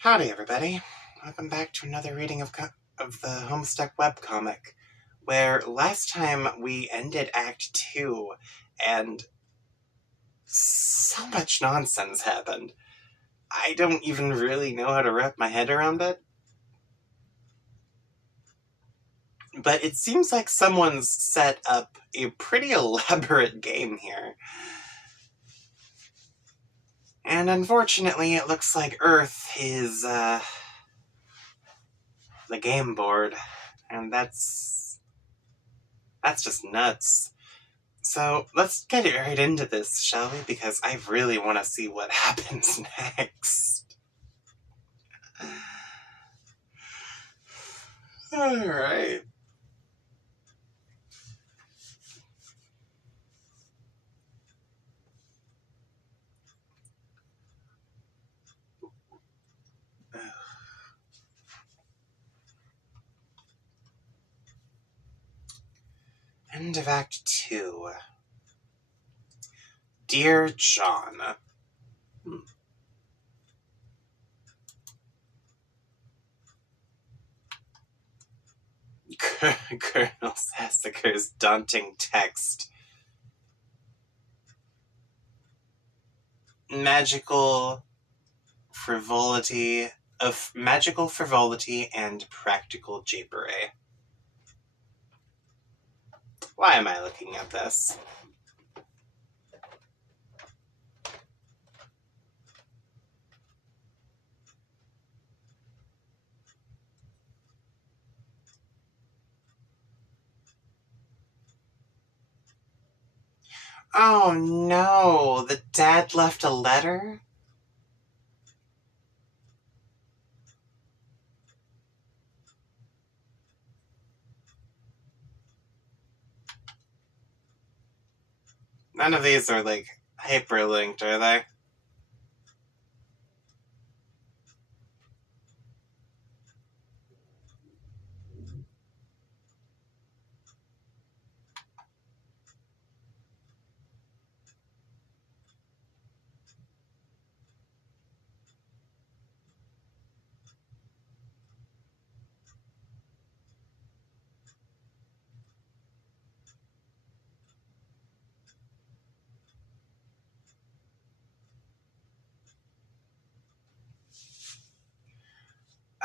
Howdy, everybody. Welcome back to another reading of the Homestuck webcomic, where last time we ended Act 2, and so much nonsense happened. I don't even really know how to wrap my head around it. But it seems like someone's set up a pretty elaborate game here. And unfortunately, it looks like Earth is, the game board. And that's just nuts. So let's get right into this, shall we? Because I really want to see what happens next. Alright. End of Act 2. Dear John. Colonel Sassacre's daunting text. Magical frivolity and practical japery. Why am I looking at this? Oh no, the dad left a letter? None of these are, like, hyperlinked, are they?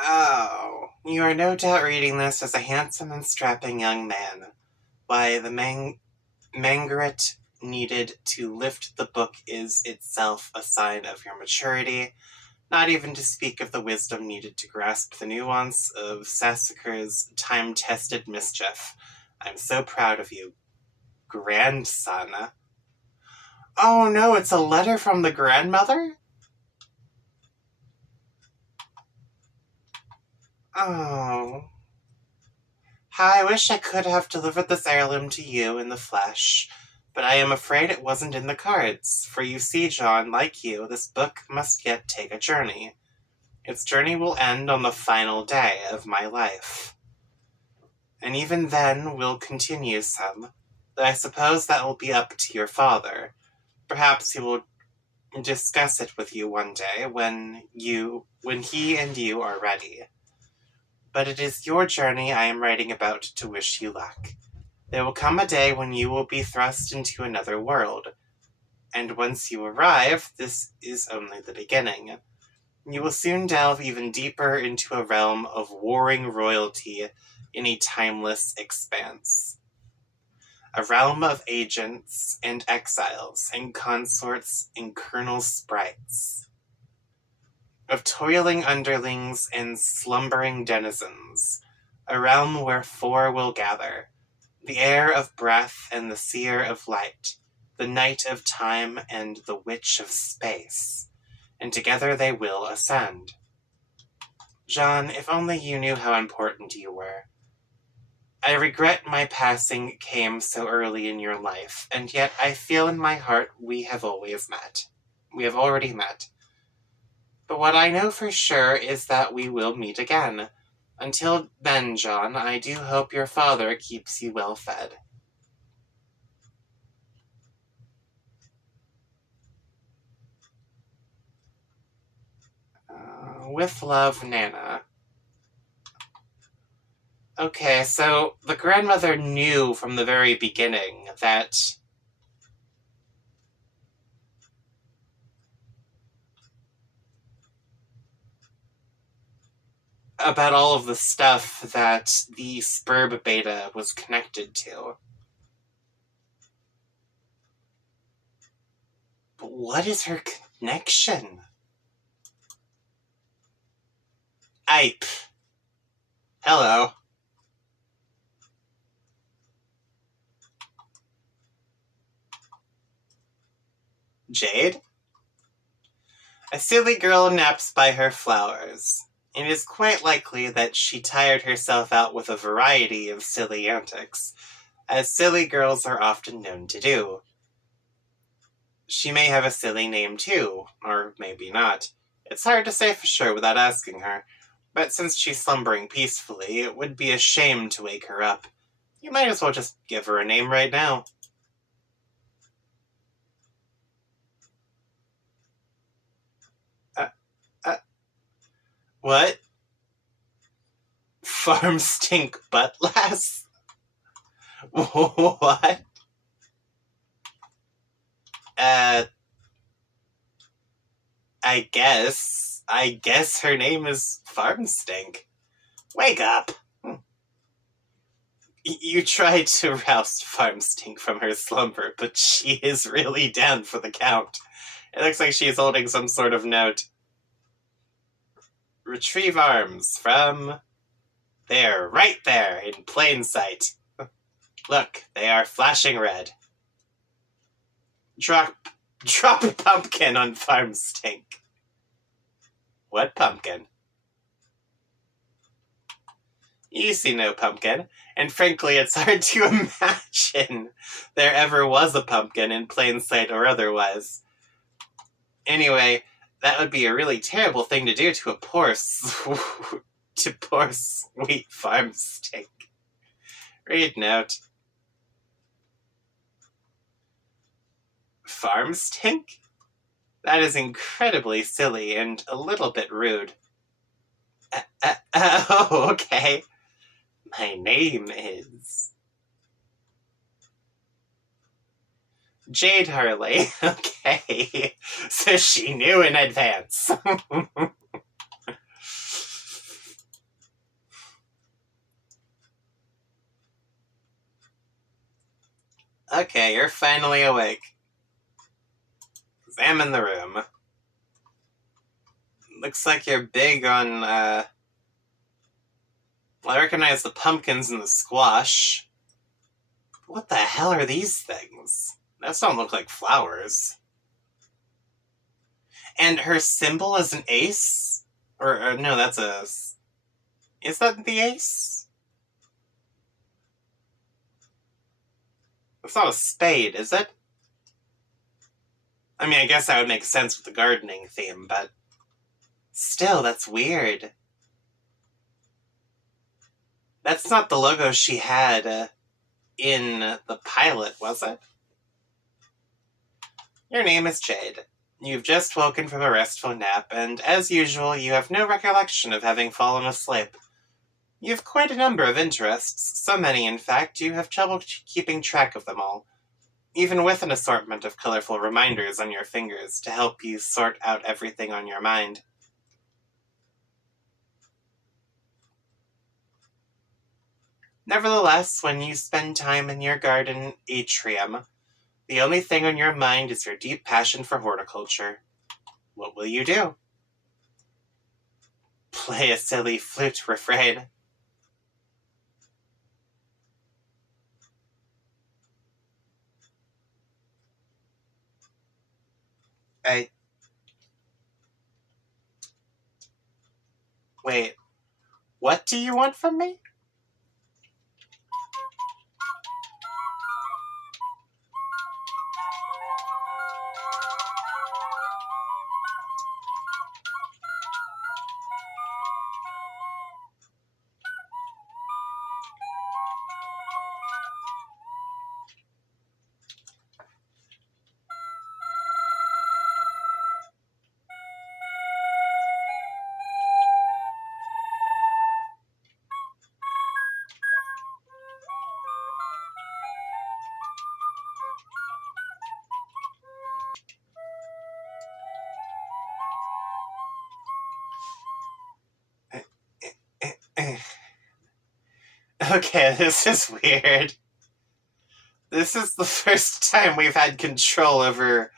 Oh, you are no doubt reading this as a handsome and strapping young man. Why, the Mangret needed to lift the book is itself a sign of your maturity, not even to speak of the wisdom needed to grasp the nuance of Sassacre's time-tested mischief. I'm so proud of you, grandson. Oh no, it's a letter from the grandmother? Oh. How I wish I could have delivered this heirloom to you in the flesh, but I am afraid it wasn't in the cards, for you see, John, like you, this book must yet take a journey. Its journey will end on the final day of my life. And even then we'll continue some, though I suppose that will be up to your father. Perhaps he will discuss it with you one day when he and you are ready. But it is your journey I am writing about to wish you luck. There will come a day when you will be thrust into another world, and once you arrive, this is only the beginning. You will soon delve even deeper into a realm of warring royalty in a timeless expanse. A realm of agents and exiles and consorts and colonel sprites. Of toiling underlings and slumbering denizens. A realm where four will gather. The heir of breath and the seer of light, the knight of time and the witch of space, and together they will ascend. John, if only you knew how important you were. I regret my passing came so early in your life, and yet I feel in my heart we have always met. We have already met. But what I know for sure is that we will meet again. Until then, John, I do hope your father keeps you well fed. With love, Nana. Okay, so the grandmother knew from the very beginning that about all of the stuff that the Spurb beta was connected to. But what is her connection? Ipe. Hello. Jade? A silly girl naps by her flowers. It is quite likely that she tired herself out with a variety of silly antics, as silly girls are often known to do. She may have a silly name too, or maybe not. It's hard to say for sure without asking her, but since she's slumbering peacefully, it would be a shame to wake her up. You might as well just give her a name right now. What? Farm stink butt lass? What? I guess. I guess her name is Farm Stink. Wake up! You tried to rouse Farm Stink from her slumber, but she is really down for the count. It looks like she's holding some sort of note. Retrieve arms from... There, right there, in plain sight. Look, they are flashing red. Drop a pumpkin on Farm Stink. What pumpkin? You see no pumpkin, and frankly it's hard to imagine there ever was a pumpkin in plain sight or otherwise. Anyway, that would be a really terrible thing to do to a poor sweet Farm Stink. Read note. Farm Stink? That is incredibly silly and a little bit rude. Oh, okay. My name is... Jade Harley. Okay. So she knew in advance. Okay, you're finally awake. Examine the room. Looks like you're big on, Well, I recognize the pumpkins and the squash. What the hell are these things? Those don't look like flowers. And her symbol is an ace? Or no, that's a... Is that the ace? It's not a spade, is it? I mean, I guess that would make sense with the gardening theme, but... Still, that's weird. That's not the logo she had in the pilot, was it? Your name is Jade. You've just woken from a restful nap, and as usual, you have no recollection of having fallen asleep. You have quite a number of interests, so many, in fact, you have trouble keeping track of them all, even with an assortment of colorful reminders on your fingers to help you sort out everything on your mind. Nevertheless, when you spend time in your garden atrium, the only thing on your mind is your deep passion for horticulture. What will you do? Play a silly flute refrain. Wait, what do you want from me? Okay, this is weird. This is the first time we've had control over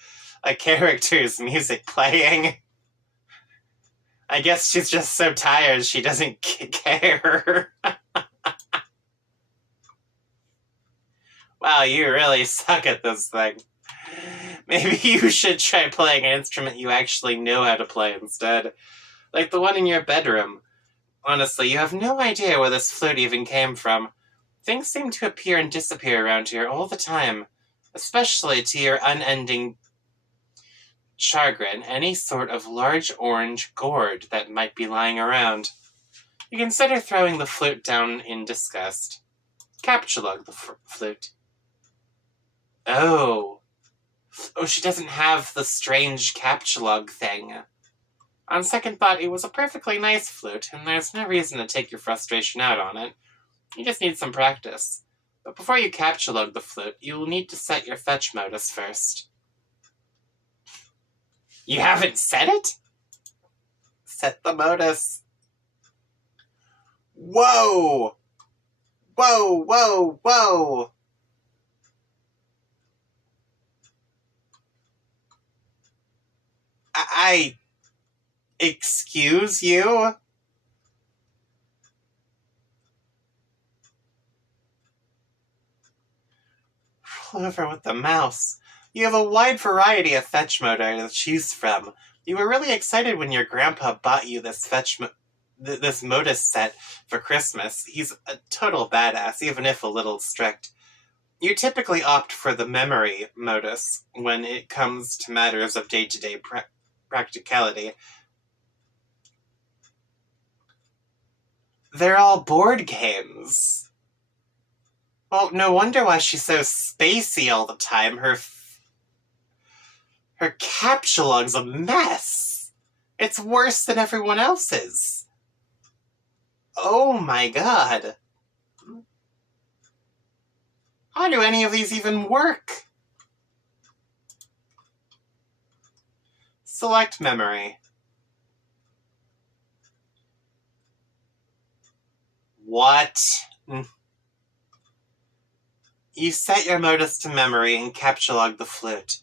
a character's music playing. I guess she's just so tired she doesn't care. Wow, you really suck at this thing. Maybe you should try playing an instrument you actually know how to play instead. Like the one in your bedroom. Honestly, you have no idea where this flute even came from. Things seem to appear and disappear around here all the time. Especially to your unending chagrin, any sort of large orange gourd that might be lying around. You consider throwing the flute down in disgust. Captulug the flute. Oh, she doesn't have the strange captulug thing. On second thought, it was a perfectly nice flute, and there's no reason to take your frustration out on it. You just need some practice. But before you captulug the flute, you'll need to set your fetch modus first. You haven't set it? Set the modus. Whoa! Whoa, whoa, whoa! Excuse you? Roll over with the mouse. You have a wide variety of fetch mode to choose from. You were really excited when your grandpa bought you this this modus set for Christmas. He's a total badass, even if a little strict. You typically opt for the memory modus when it comes to matters of day-to-day practicality. They're all board games. Well, no wonder why she's so spacey all the time. Her captulug's a mess. It's worse than everyone else's. Oh my god. How do any of these even work? Select memory. What? You set your modus to memory and captulug the flute.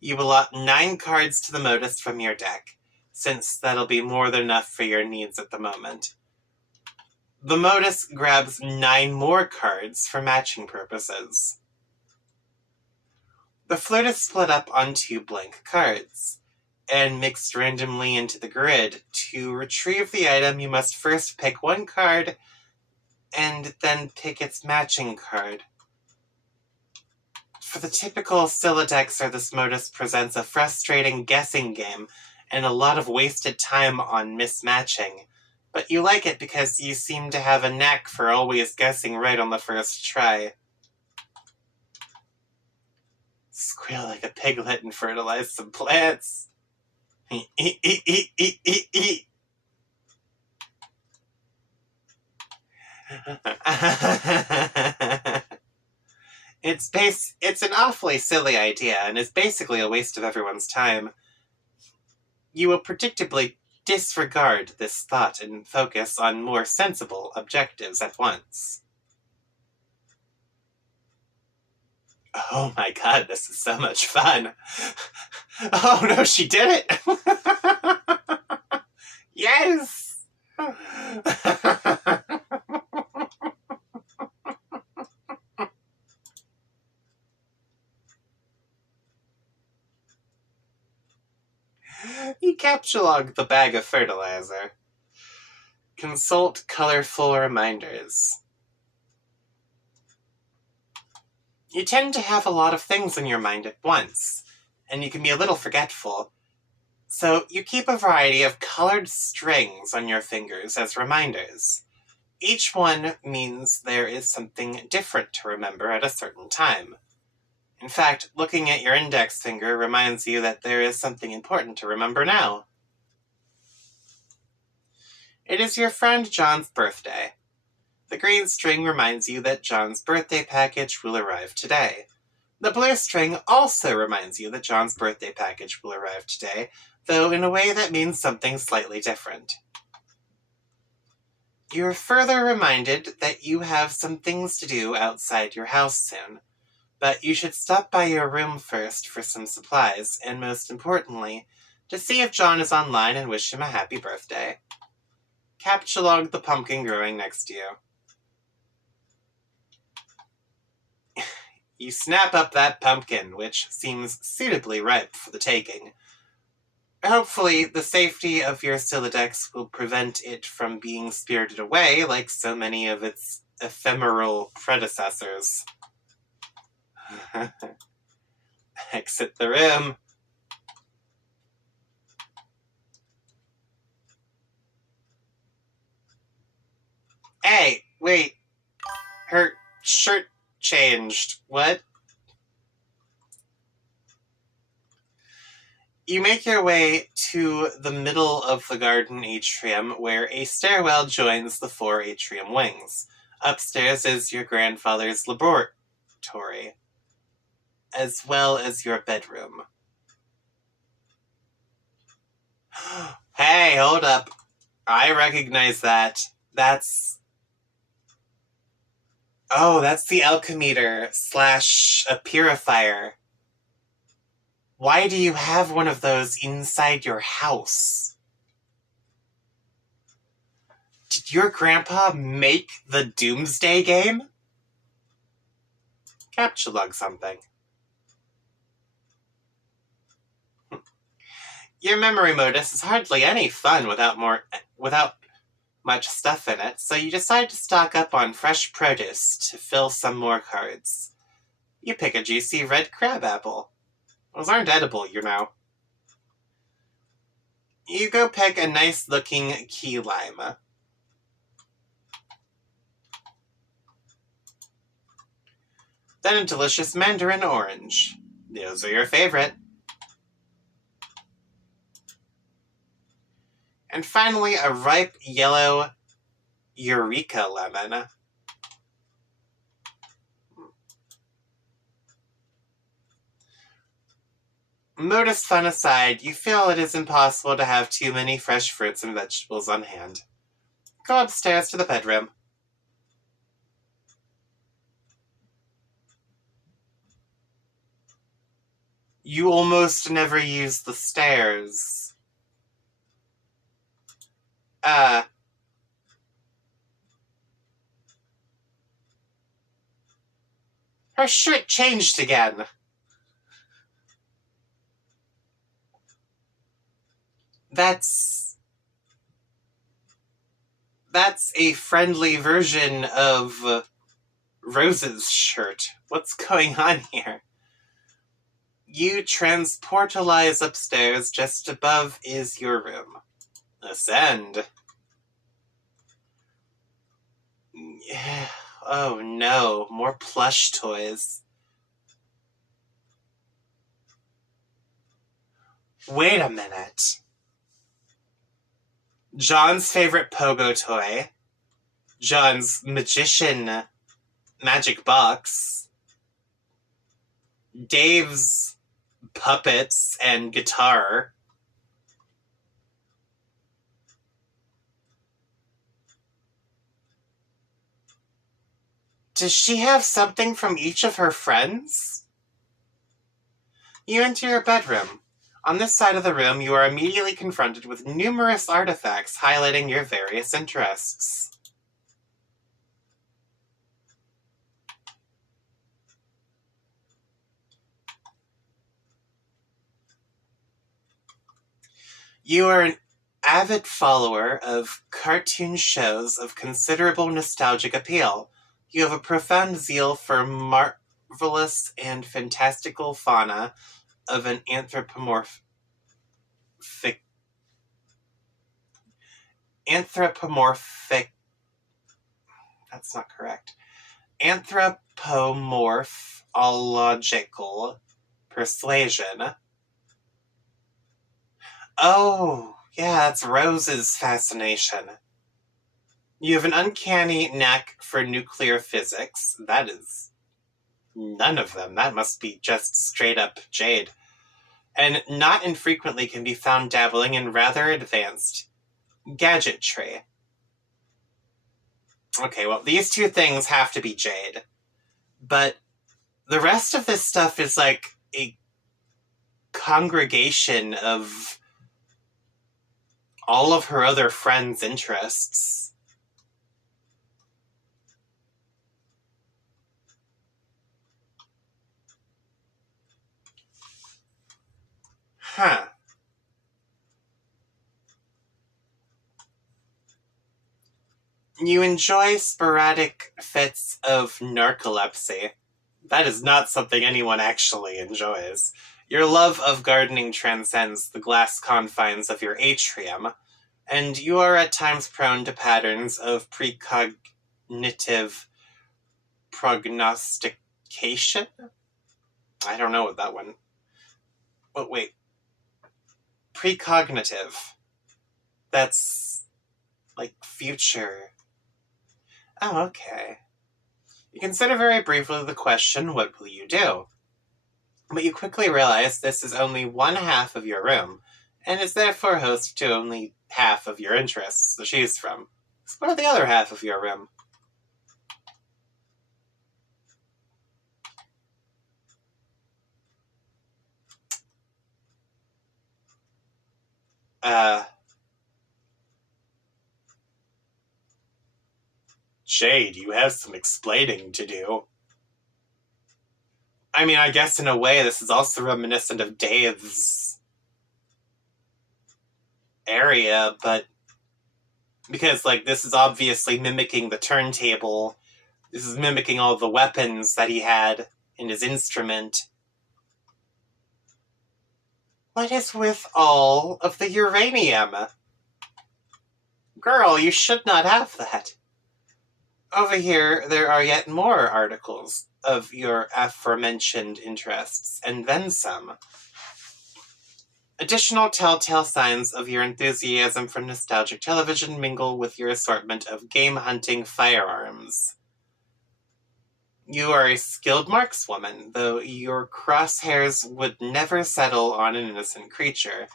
You allot 9 cards to the modus from your deck, since that'll be more than enough for your needs at the moment. The modus grabs 9 more cards for matching purposes. The flute is split up on 2 blank cards, and mixed randomly into the grid. To retrieve the item, you must first pick 1 card, and then pick its matching card. For the typical Silodexer, this modus presents a frustrating guessing game, and a lot of wasted time on mismatching. But you like it because you seem to have a knack for always guessing right on the first try. Squeal like a piglet and fertilize some plants. It's an awfully silly idea, and is basically a waste of everyone's time. You will predictably disregard this thought and focus on more sensible objectives at once. Oh my god, this is so much fun. Oh no, she did it! Yes! You captulog the bag of fertilizer. Consult colorful reminders. You tend to have a lot of things in your mind at once, and you can be a little forgetful. So you keep a variety of colored strings on your fingers as reminders. Each one means there is something different to remember at a certain time. In fact, looking at your index finger reminds you that there is something important to remember now. It is your friend John's birthday. The green string reminds you that John's birthday package will arrive today. The blue string also reminds you that John's birthday package will arrive today, though in a way that means something slightly different. You're further reminded that you have some things to do outside your house soon, but you should stop by your room first for some supplies, and most importantly, to see if John is online and wish him a happy birthday. Captchalogue the pumpkin growing next to you. You snap up that pumpkin, which seems suitably ripe for the taking. Hopefully, the safety of your Silodex will prevent it from being spirited away like so many of its ephemeral predecessors. Exit the room. Hey, wait. Her shirt changed. What? You make your way to the middle of the garden atrium, where a stairwell joins the 4 atrium wings. Upstairs is your grandfather's laboratory, as well as your bedroom. Hey, hold up. I recognize that. That's the alchemeter / a purifier. Why do you have one of those inside your house? Did your grandpa make the Doomsday game? Captchalogue something. Your memory modus is hardly any fun without much stuff in it, so you decide to stock up on fresh produce to fill some more cards. You pick a juicy red crab apple. Those aren't edible, you know. You go pick a nice-looking key lime. Then a delicious mandarin orange. Those are your favorite. And finally, a ripe yellow Eureka lemon. Modus fun aside, you feel it is impossible to have too many fresh fruits and vegetables on hand. Go upstairs to the bedroom. You almost never use the stairs. Her shirt changed again. That's a friendly version of Rose's shirt. What's going on here? You transportalize upstairs. Just above is your room. Ascend. Oh no, more plush toys. Wait a minute. John's favorite pogo toy. John's magician magic box. Dave's puppets and guitar. Does she have something from each of her friends? You enter your bedroom. On this side of the room, you are immediately confronted with numerous artifacts highlighting your various interests. You are an avid follower of cartoon shows of considerable nostalgic appeal. You have a profound zeal for marvelous and fantastical fauna of an anthropomorphic. That's not correct. Anthropomorphological persuasion. Oh, yeah, that's Rose's fascination. You have an uncanny knack for nuclear physics. That is none of them. That must be just straight up Jade. And not infrequently can be found dabbling in rather advanced gadgetry. Okay, well, these two things have to be Jade. But the rest of this stuff is like a congregation of all of her other friends' interests. Huh. You enjoy sporadic fits of narcolepsy. That is not something anyone actually enjoys. Your love of gardening transcends the glass confines of your atrium, and you are at times prone to patterns of precognitive prognostication? I don't know what that one... Oh, wait. Precognitive. That's like future. Oh, okay. You consider very briefly the question, what will you do? But you quickly realize this is only one half of your room, and is therefore host to only half of your interests to choose from. So what are the other half of your room? Jade, you have some explaining to do. I mean, I guess in a way this is also reminiscent of Dave's area, but because, like, this is obviously mimicking the turntable. This is mimicking all the weapons that he had in his instrument. What is with all of the uranium? Girl, you should not have that. Over here, there are yet more articles of your aforementioned interests, and then some. Additional telltale signs of your enthusiasm for nostalgic television mingle with your assortment of game-hunting firearms. You are a skilled markswoman, though your crosshairs would never settle on an innocent creature.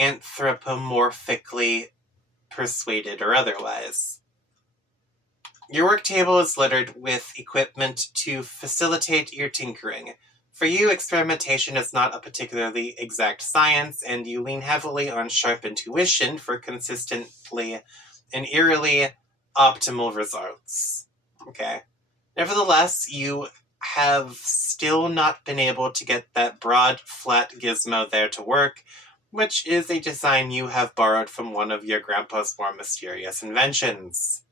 Anthropomorphically persuaded or otherwise. Your work table is littered with equipment to facilitate your tinkering. For you, experimentation is not a particularly exact science, and you lean heavily on sharp intuition for consistently and eerily optimal results. Okay. Nevertheless, you have still not been able to get that broad, flat gizmo there to work, which is a design you have borrowed from one of your grandpa's more mysterious inventions.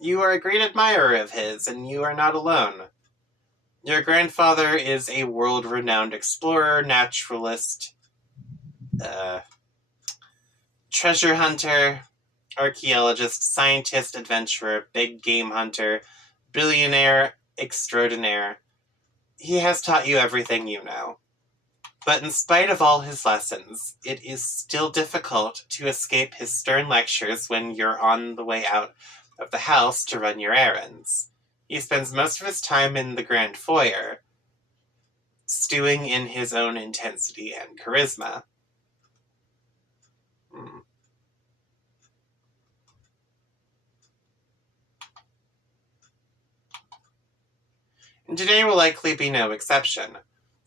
You are a great admirer of his, and you are not alone. Your grandfather is a world-renowned explorer, naturalist, treasure hunter, archaeologist, scientist, adventurer, big game hunter, billionaire extraordinaire. He has taught you everything you know. But in spite of all his lessons, it is still difficult to escape his stern lectures when you're on the way out of the house to run your errands. He spends most of his time in the grand foyer, stewing in his own intensity and charisma. And today will likely be no exception.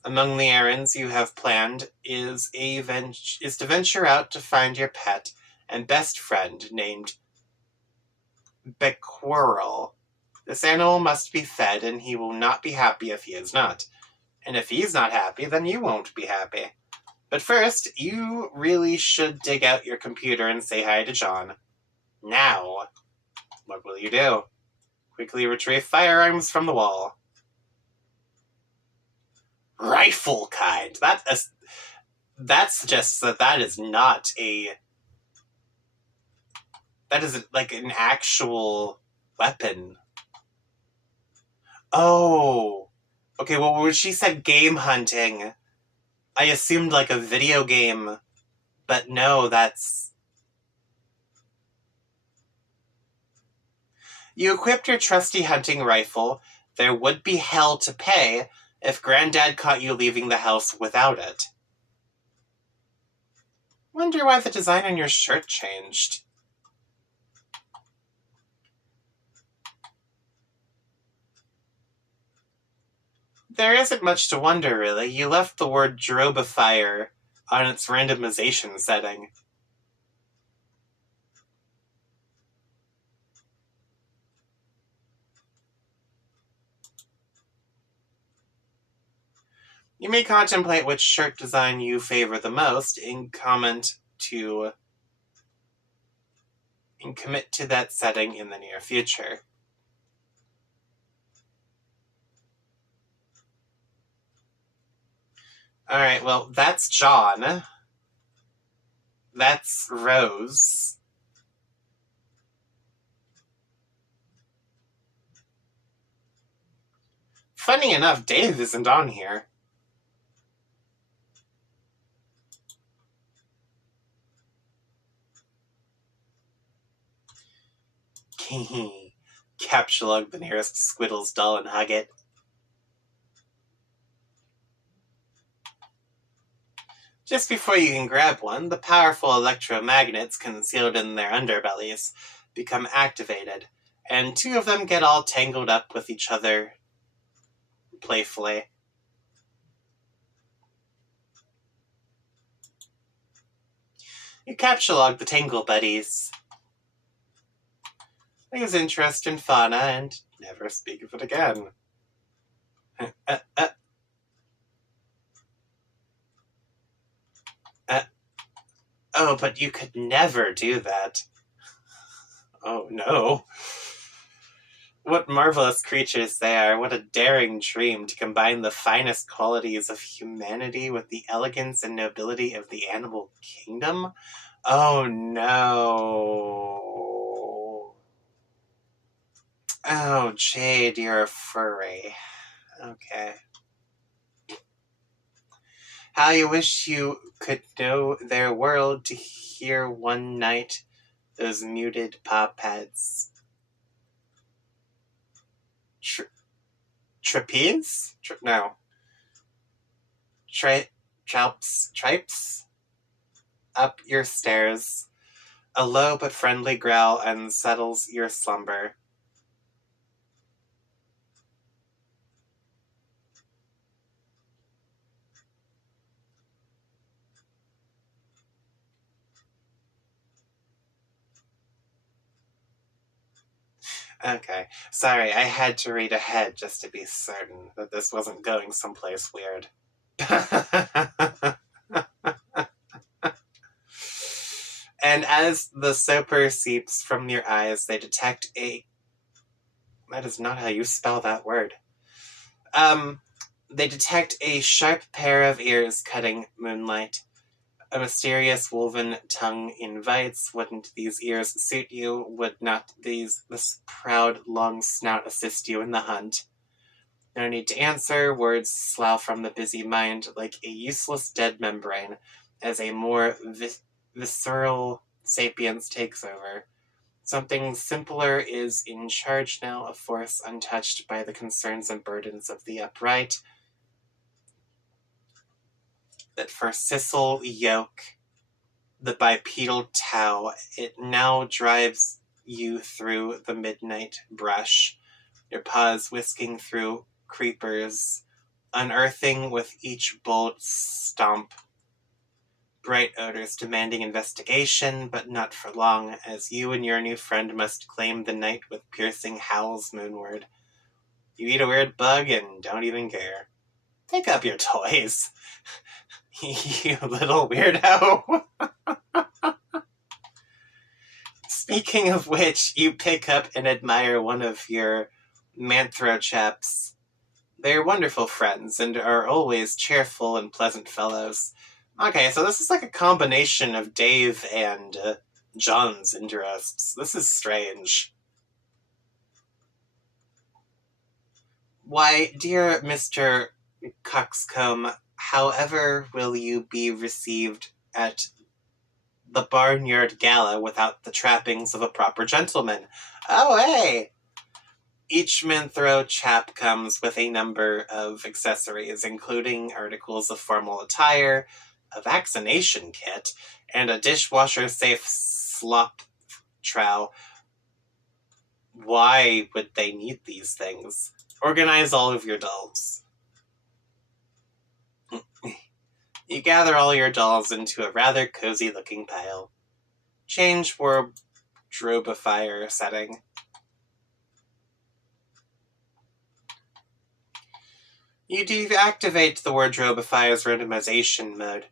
Among the errands you have planned is to venture out to find your pet and best friend named Bequirrel. This animal must be fed, and he will not be happy if he is not. And if he's not happy, then you won't be happy. But first, you really should dig out your computer and say hi to John. Now, what will you do? Quickly retrieve firearms from the wall. Rifle kind. That suggests that is not a... That is like an actual weapon. Oh. Okay, well, when she said game hunting, I assumed like a video game. But no, that's... You equipped your trusty hunting rifle. There would be hell to pay if Granddad caught you leaving the house without it. Wonder why the design on your shirt changed. There isn't much to wonder, really. You left the word drobifier on its randomization setting. You may contemplate which shirt design you favor the most and commit to that setting in the near future. Alright, well, that's John. That's Rose. Funny enough, Dave isn't on here. Capsulug the nearest Squiddles doll and hug it. Just before you can grab one, the powerful electromagnets concealed in their underbellies become activated, and two of them get all tangled up with each other playfully. You capsulog the Tangle Buddies. Lose interest in fauna and never speak of it again. Oh, but you could never do that. Oh, no. What marvelous creatures they are. What a daring dream to combine the finest qualities of humanity with the elegance and nobility of the animal kingdom. Oh, no. Oh, Jade, you're a furry. Okay. How you wish you could know their world to hear one night those muted paw pads. Trapeze? No. Tripes? Up your stairs. A low but friendly growl unsettles your slumber. Okay, sorry, I had to read ahead just to be certain that this wasn't going someplace weird. And as the soaper seeps from your eyes, they detect a... That is not how you spell that word. They detect a sharp pair of ears cutting moonlight. A mysterious woven tongue invites. Wouldn't these ears suit you? Would not this proud long snout assist you in the hunt? No need to answer. Words slough from the busy mind like a useless dead membrane as a more visceral sapience takes over. Something simpler is in charge now, a force untouched by the concerns and burdens of the upright. That for Sissel yoke, the bipedal Tau, it now drives you through the midnight brush, your paws whisking through creepers, unearthing with each bold stomp. Bright odors demanding investigation, but not for long, as you and your new friend must claim the night with piercing howls moonward. You eat a weird bug and don't even care. Pick up your toys. You little weirdo. Speaking of which, you pick up and admire one of your Manthro chaps. They're wonderful friends and are always cheerful and pleasant fellows. Okay, so this is like a combination of Dave and John's interests. This is strange. Why, dear Mr. Coxcomb, however will you be received at the Barnyard Gala without the trappings of a proper gentleman? Oh, hey! Each Manthro chap comes with a number of accessories, including articles of formal attire, a vaccination kit, and a dishwasher-safe slop trowel. Why would they need these things? Organize all of your dolls. You gather all your dolls into a rather cozy-looking pile. Change wardrobifier setting. You deactivate the wardrobifier's randomization mode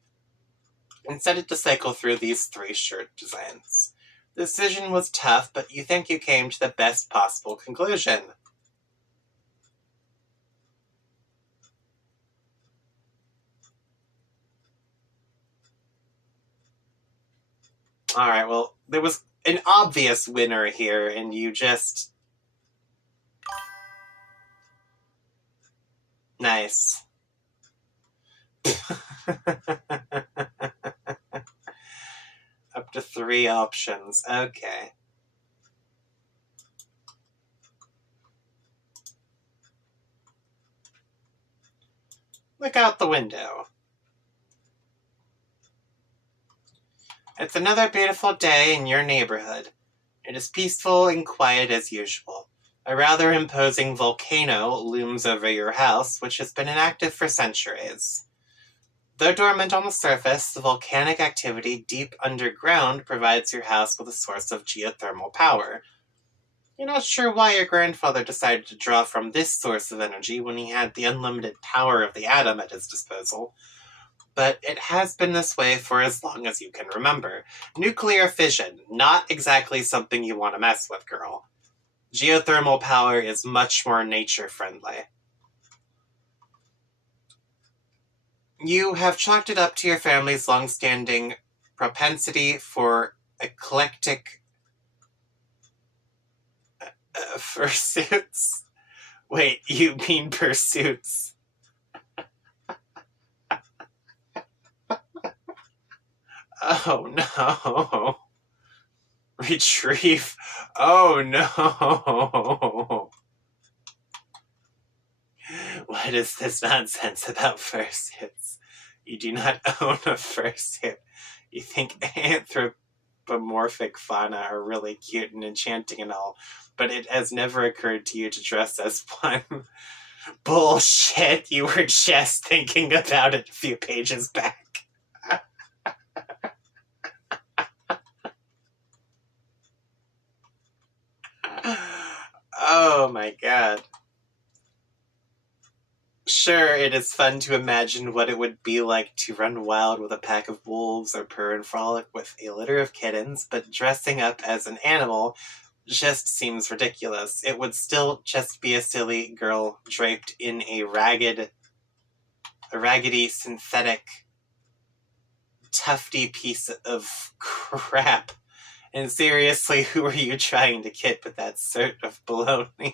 and set it to cycle through these 3 shirt designs. The decision was tough, but you think you came to the best possible conclusion. Alright, well, there was an obvious winner here, and you just... Nice. Up to 3 options. Okay. Look out the window. It's another beautiful day in your neighborhood. It is peaceful and quiet as usual. A rather imposing volcano looms over your house, which has been inactive for centuries. Though dormant on the surface, the volcanic activity deep underground provides your house with a source of geothermal power. You're not sure why your grandfather decided to draw from this source of energy when he had the unlimited power of the atom at his disposal, but it has been this way for as long as you can remember. Nuclear fission, not exactly something you want to mess with, girl. Geothermal power is much more nature-friendly. You have chalked it up to your family's long-standing propensity for eclectic pursuits. Wait, you mean pursuits? Oh no. Retrieve. Oh no. What is this nonsense about fursuits? You do not own a fursuit. You think anthropomorphic fauna are really cute and enchanting and all, but it has never occurred to you to dress as one. Bullshit, you were just thinking about it a few pages back. Oh my god. Sure, it is fun to imagine what it would be like to run wild with a pack of wolves or purr and frolic with a litter of kittens, but dressing up as an animal just seems ridiculous. It would still just be a silly girl draped in a raggedy synthetic tufty piece of crap. And seriously, who are you trying to kid with that sort of baloney?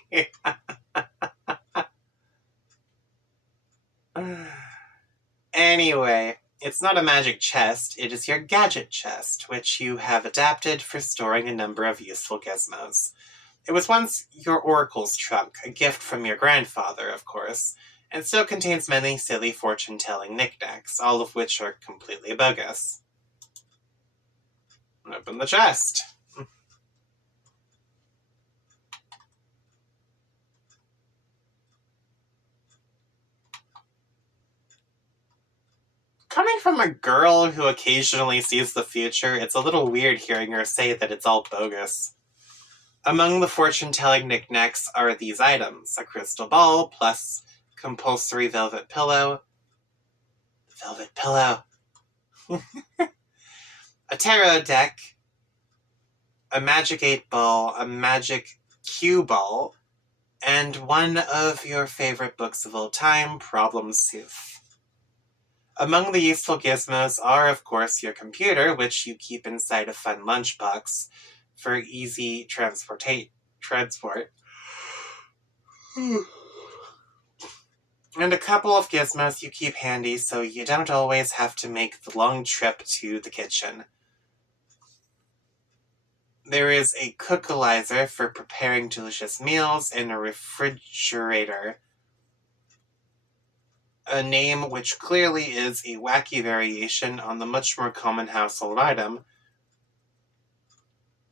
Anyway, it's not a magic chest, it is your gadget chest, which you have adapted for storing a number of useful gizmos. It was once your oracle's trunk, a gift from your grandfather, of course, and still contains many silly fortune-telling knickknacks, all of which are completely bogus. Open the chest. Coming from a girl who occasionally sees the future, it's a little weird hearing her say that it's all bogus. Among the fortune-telling knickknacks are these items: a crystal ball, plus compulsory velvet pillow. Velvet pillow. A tarot deck, a magic 8-ball, a magic cue ball, and one of your favorite books of all time, Problem Sooth. Among the useful gizmos are, of course, your computer, which you keep inside a fun lunchbox for easy transport. And a couple of gizmos you keep handy so you don't always have to make the long trip to the kitchen. There is a cookalizer for preparing delicious meals and a refrigerator a name which clearly is a wacky variation on the much more common household item,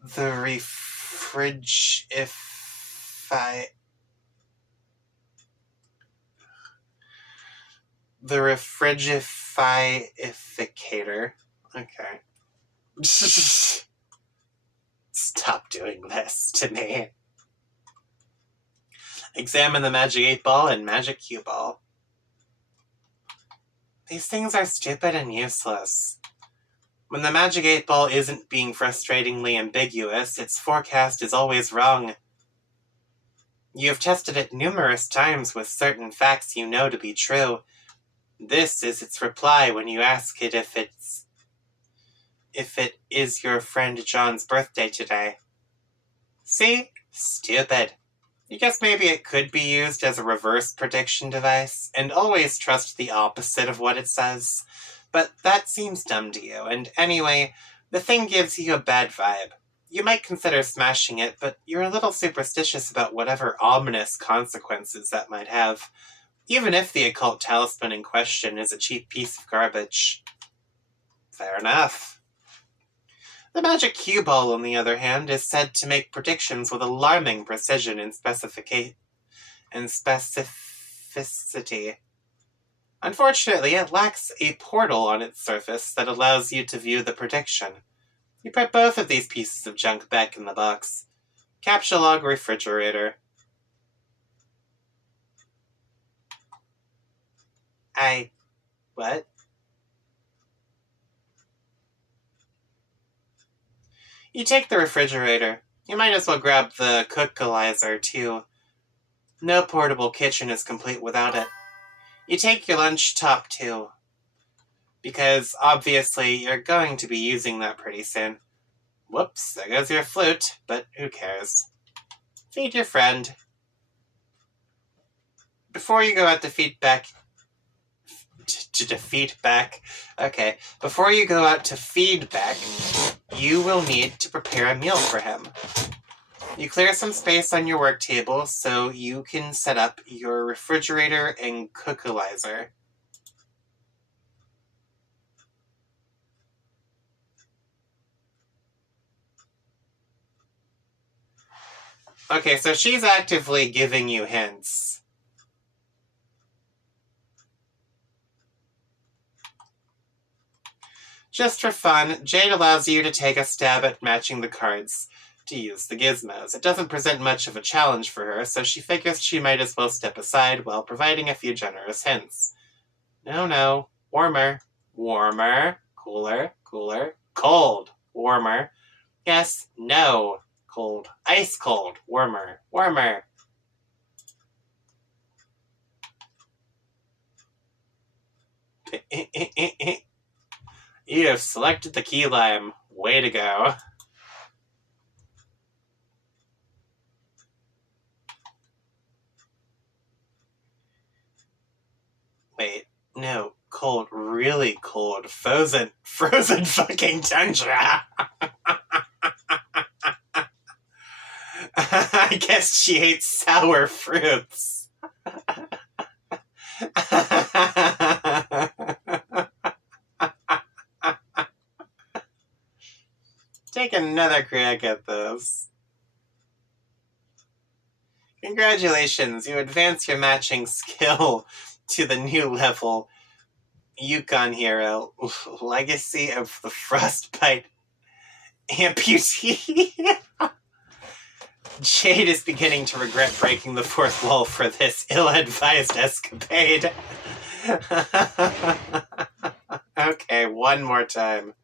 the refrigificator. Okay. Stop doing this to me. Examine the Magic 8 Ball and Magic Cue Ball. These things are stupid and useless. When the Magic 8 Ball isn't being frustratingly ambiguous, its forecast is always wrong. You have tested it numerous times with certain facts you know to be true. This is its reply when you ask it if it is your friend John's birthday today. See? Stupid. You guess maybe it could be used as a reverse prediction device, and always trust the opposite of what it says. But that seems dumb to you, and anyway, the thing gives you a bad vibe. You might consider smashing it, but you're a little superstitious about whatever ominous consequences that might have, even if the occult talisman in question is a cheap piece of garbage. Fair enough. The Magic Cue Ball, on the other hand, is said to make predictions with alarming precision and specificity. Unfortunately, it lacks a portal on its surface that allows you to view the prediction. You put both of these pieces of junk back in the box. Captcha log refrigerator. What? You take the refrigerator. You might as well grab the cookalizer, too. No portable kitchen is complete without it. You take your lunch top, too. Because, obviously, you're going to be using that pretty soon. Whoops, there goes your flute, but who cares? Feed your friend. Before you go out to feedback... Before you go out to feedback, you will need to prepare a meal for him. You clear some space on your work table so you can set up your refrigerator and cookalizer. Okay, so she's actively giving you hints. Just for fun, Jade allows you to take a stab at matching the cards to use the gizmos. It doesn't present much of a challenge for her, so she figures she might as well step aside while providing a few generous hints. No. Warmer. Warmer. Cooler. Cooler. Cold. Warmer. Yes. No. Cold. Ice cold. Warmer. Warmer. You have selected the key lime. Way to go. Wait, no. Cold. Really cold. Frozen fucking tundra. I guess she hates sour fruits. Take another crack at this. Congratulations, you advance your matching skill to the new level. Yukon Hero, Legacy of the Frostbite Amputee. Jade is beginning to regret breaking the fourth wall for this ill-advised escapade. Okay, one more time.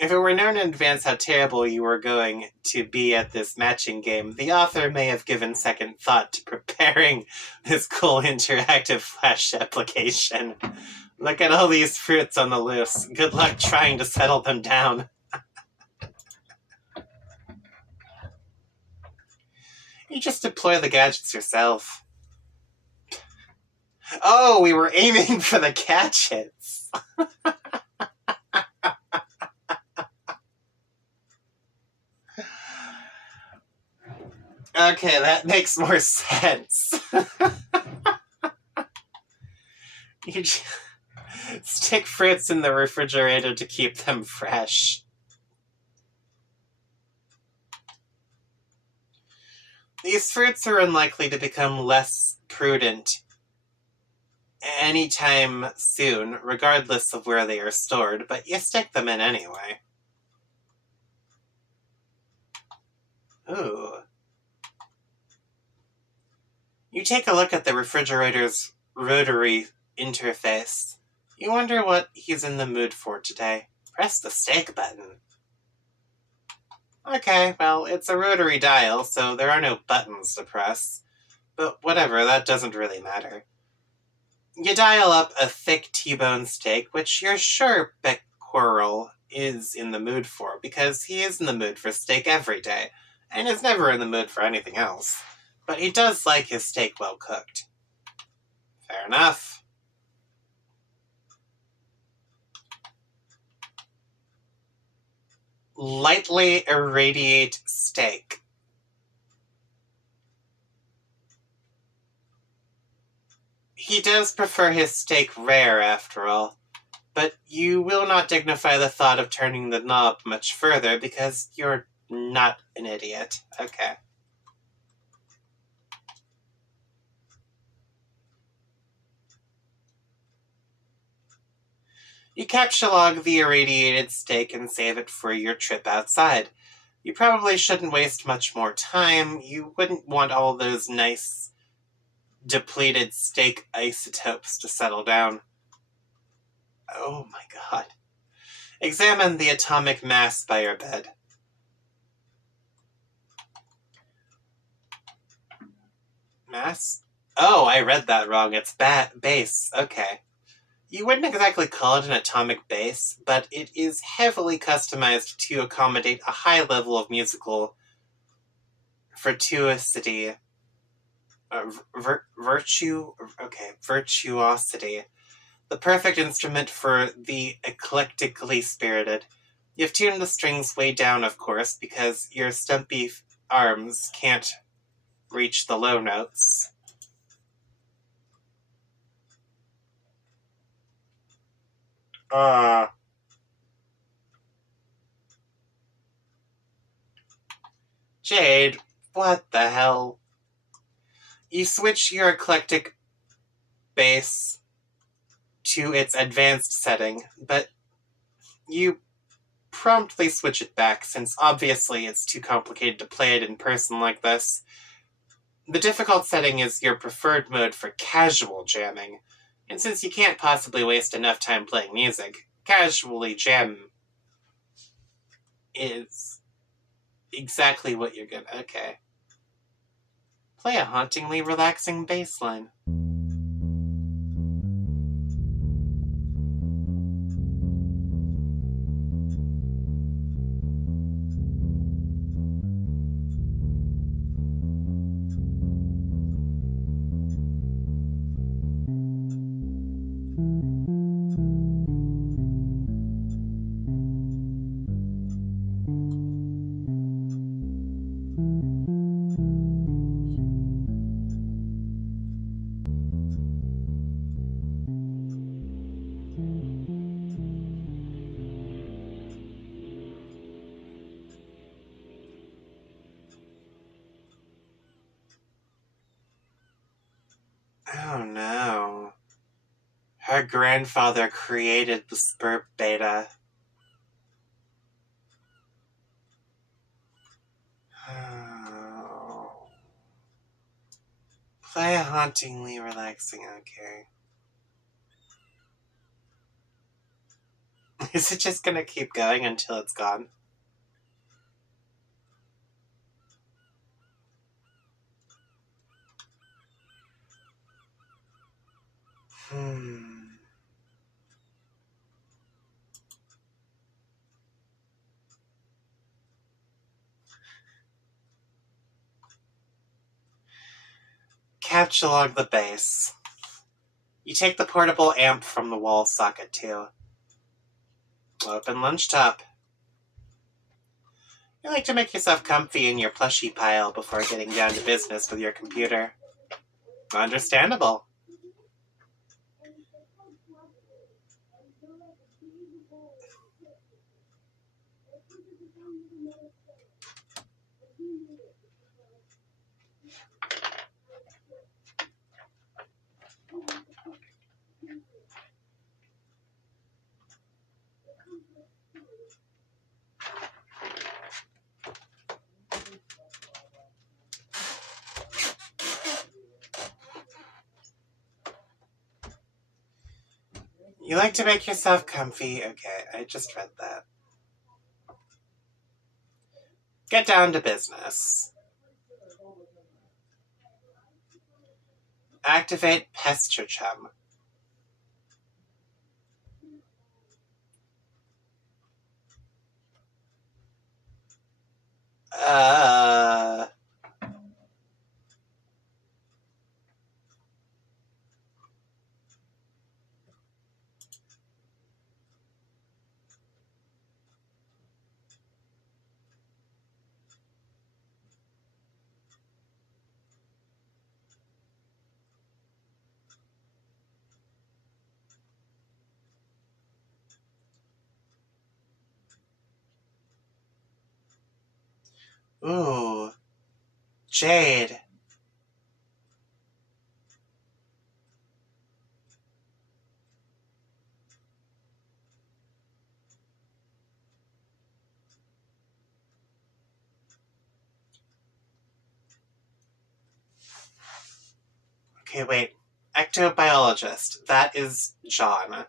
If it were known in advance how terrible you were going to be at this matching game, the author may have given second thought to preparing this cool interactive Flash application. Look at all these fruits on the loose. Good luck trying to settle them down. You just deploy the gadgets yourself. Oh, we were aiming for the gadgets. Okay, that makes more sense. You stick fruits in the refrigerator to keep them fresh. These fruits are unlikely to become less prudent anytime soon, regardless of where they are stored, but you stick them in anyway. Ooh. You take a look at the refrigerator's rotary interface. You wonder what he's in the mood for today. Press the steak button. Okay, well, it's a rotary dial, so there are no buttons to press. But whatever, that doesn't really matter. You dial up a thick T-bone steak, which you're sure Becquerel is in the mood for, because he is in the mood for steak every day, and is never in the mood for anything else. But he does like his steak well cooked. Fair enough. Lightly irradiate steak. He does prefer his steak rare, after all, but you will not dignify the thought of turning the knob much further because you're not an idiot. Okay. You capsulog the irradiated steak and save it for your trip outside. You probably shouldn't waste much more time. You wouldn't want all those nice depleted steak isotopes to settle down. Oh my god. Examine the atomic mass by your bed. Mass? Oh, I read that wrong. It's base. Okay. You wouldn't exactly call it an atomic base, but it is heavily customized to accommodate a high level of musical virtuosity. Virtuosity. The perfect instrument for the eclectically spirited. You've tuned the strings way down, of course, because your stumpy arms can't reach the low notes. Jade, what the hell? You switch your eclectic bass to its advanced setting, but you promptly switch it back since obviously it's too complicated to play it in person like this. The difficult setting is your preferred mode for casual jamming, and since you can't possibly waste enough time playing music, casually jam is exactly what you're gonna... Okay. Play a hauntingly relaxing bass line. Oh no. Her grandfather created the Spurp Beta. Oh. Play a hauntingly relaxing, okay. Is it just gonna keep going until it's gone? Capsulog the bass. You take the portable amp from the wall socket too. Open lunch top. You like to make yourself comfy in your plushie pile before getting down to business with your computer. Understandable. You like to make yourself comfy? Okay, I just read that. Get down to business. Activate Pester Chum. Ooh. Jade. Okay, wait. Ectobiologist. That is John.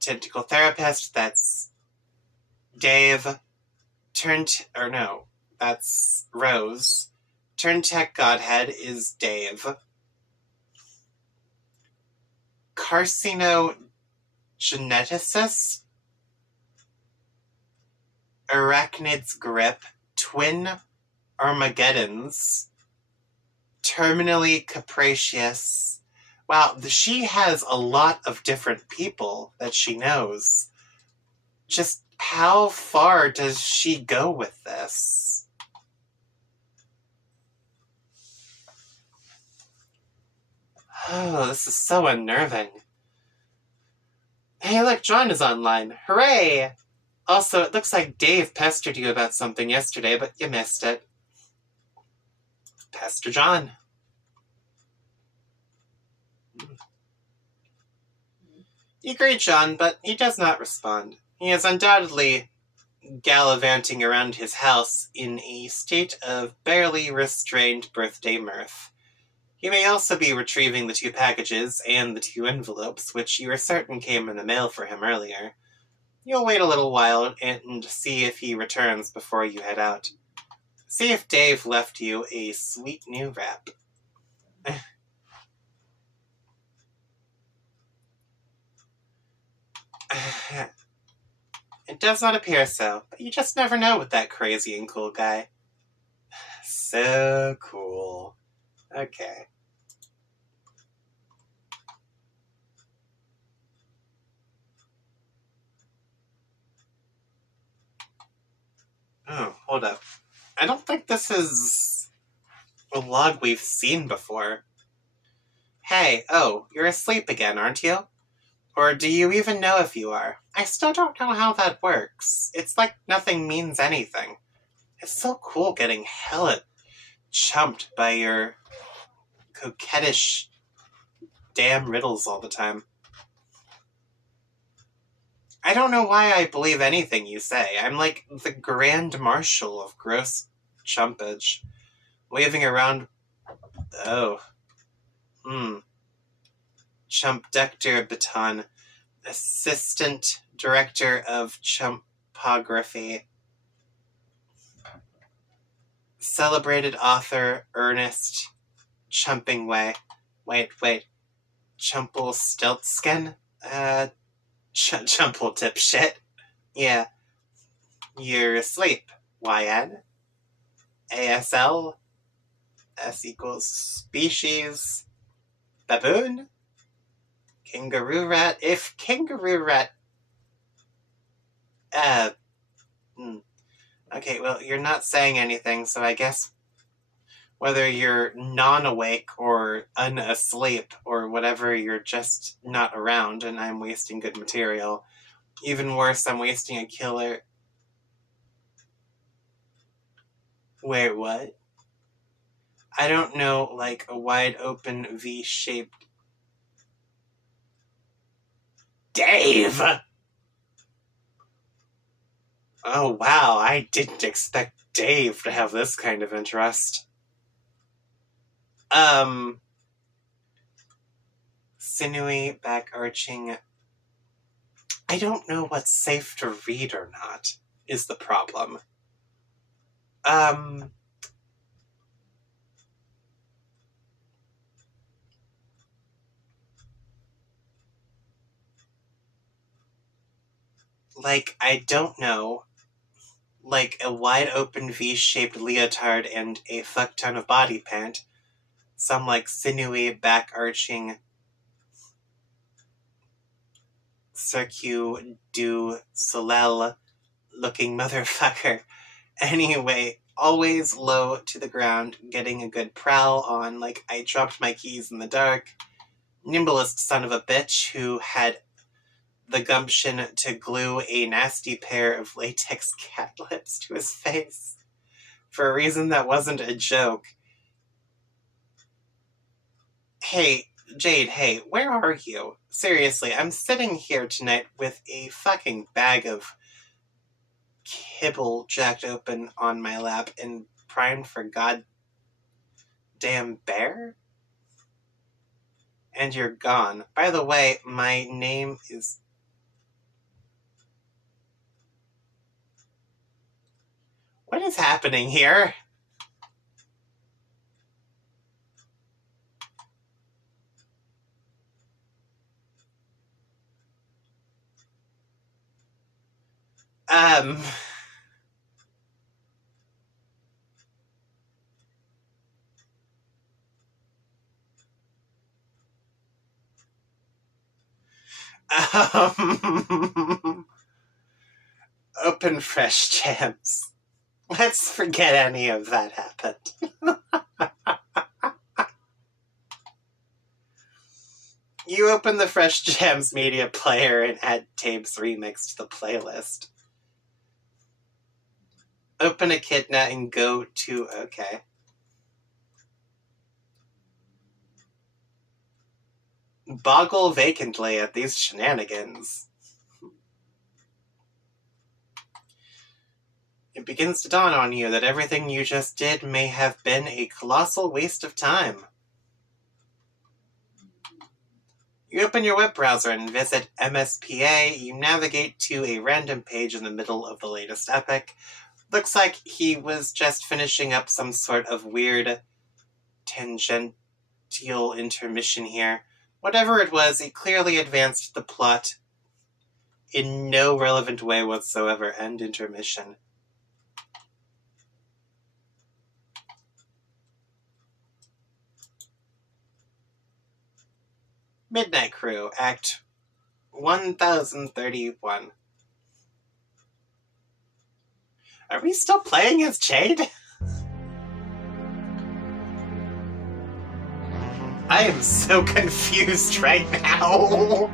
Tentacle therapist. That's Dave. That's Rose. Turntech Godhead is Dave. Carcinogeneticist? Arachnid's Grip. Twin Armageddons. Terminally Capricious. Wow, she has a lot of different people that she knows. Just how far does she go with this? Oh, this is so unnerving. Hey, look, John is online. Hooray! Also, it looks like Dave pestered you about something yesterday, but you missed it. Pester John. You greet John, but he does not respond. He is undoubtedly gallivanting around his house in a state of barely restrained birthday mirth. He may also be retrieving the 2 packages and the 2 envelopes, which you are certain came in the mail for him earlier. You'll wait a little while and see if he returns before you head out. See if Dave left you a sweet new wrap. It does not appear so, but you just never know with that crazy and cool guy. So cool. Okay. Oh, hold up. I don't think this is a log we've seen before. Hey, oh, you're asleep again, aren't you? Or do you even know if you are? I still don't know how that works. It's like nothing means anything. It's so cool getting hella chumped by your coquettish damn riddles all the time. I don't know why I believe anything you say. I'm like the Grand Marshal of gross chumpage. Waving around... Oh. Chumpdector Baton. Assistant Director of Chumpography. Celebrated author Ernest Chumpingway. Wait. Chumpelstiltskin? Chumple dipshit. Yeah. You're asleep. YN? ASL? S equals species. Baboon? Kangaroo rat? If kangaroo rat... Okay, well, you're not saying anything, so I guess whether you're non-awake or unasleep or whatever, you're just not around, and I'm wasting good material. Even worse, I'm wasting a killer. Wait, what? I don't know, like a wide open V-shaped... Dave! Oh, wow, I didn't expect Dave to have this kind of interest. Sinewy, back-arching... I don't know what's safe to read or not, is the problem. Like, I don't know. Like a wide open V-shaped leotard and a fuck ton of body paint. Some like sinewy, back-arching Cirque du Soleil looking motherfucker. Anyway, always low to the ground, getting a good prowl on, like I dropped my keys in the dark. Nimblest son of a bitch who had the gumption to glue a nasty pair of latex cat lips to his face for a reason that wasn't a joke. Hey, Jade, hey, where are you? Seriously, I'm sitting here tonight with a fucking bag of kibble jacked open on my lap and primed for goddamn bear? And you're gone. By the way, my name is... What is happening here? Open fresh jams. Let's forget any of that happened. You open the Fresh Jams media player and add Tabe's remix to the playlist. Open Echidna and go to... Okay. Boggle vacantly at these shenanigans. It begins to dawn on you that everything you just did may have been a colossal waste of time. You open your web browser and visit MSPA. You navigate to a random page in the middle of the latest epic. Looks like he was just finishing up some sort of weird tangential intermission here. Whatever it was, it clearly advanced the plot in no relevant way whatsoever. End intermission. Midnight Crew, Act 1031. Are we still playing as Jade? I am so confused right now.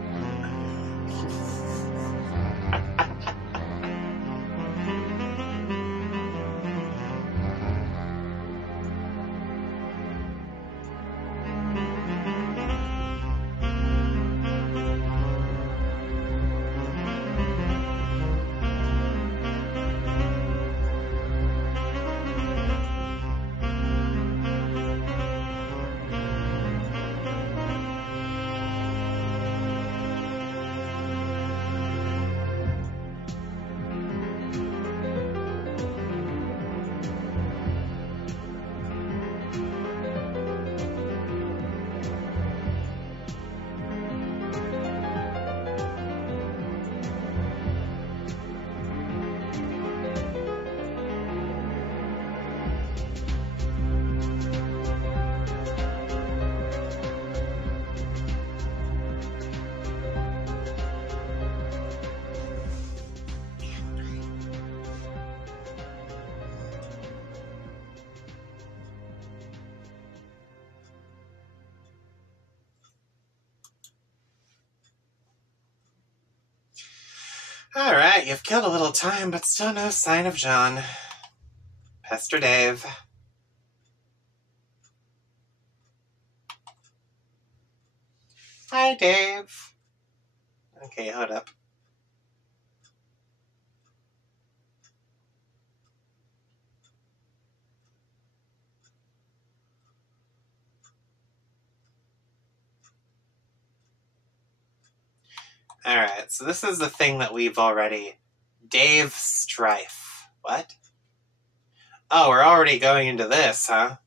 Alright, you've killed a little time, but still no sign of John. Pester Dave. Hi, Dave. Okay, hold up. Alright, so this is the thing that we've already... Dave Strife. What? Oh, we're already going into this, huh?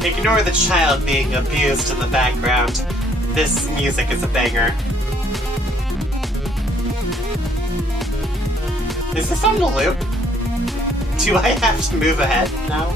Ignore the child being abused in the background. This music is a banger. Is this on the loop? Do I have to move ahead now?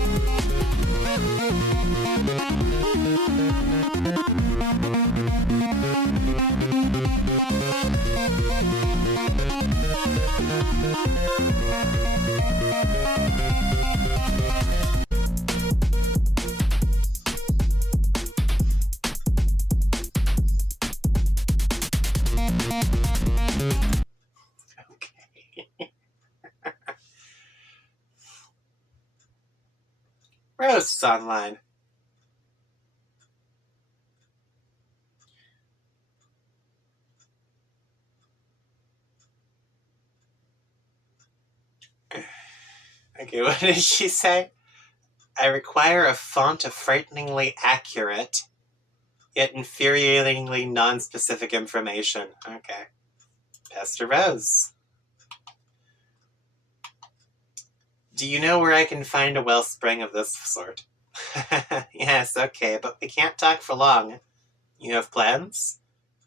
Rose is online. Okay, what did she say? I require a font of frighteningly accurate, yet infuriatingly non-specific information. Okay. Pester Rose. Do you know where I can find a wellspring of this sort? Yes, okay, but we can't talk for long. You have plans?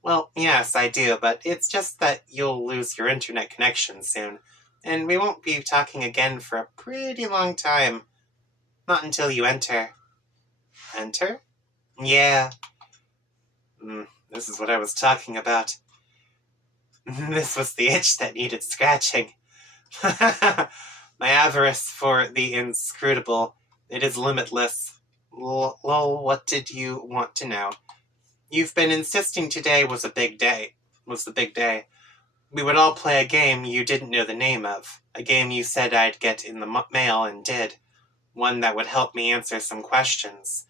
Well, yes, I do, but it's just that you'll lose your internet connection soon, and we won't be talking again for a pretty long time. Not until you enter. Enter? Yeah. This is what I was talking about. This was the itch that needed scratching. My avarice for the inscrutable, it is limitless. Lol, what did you want to know? You've been insisting today was the big day. We would all play a game you didn't know the name of. A game you said I'd get in the mail and did. One that would help me answer some questions.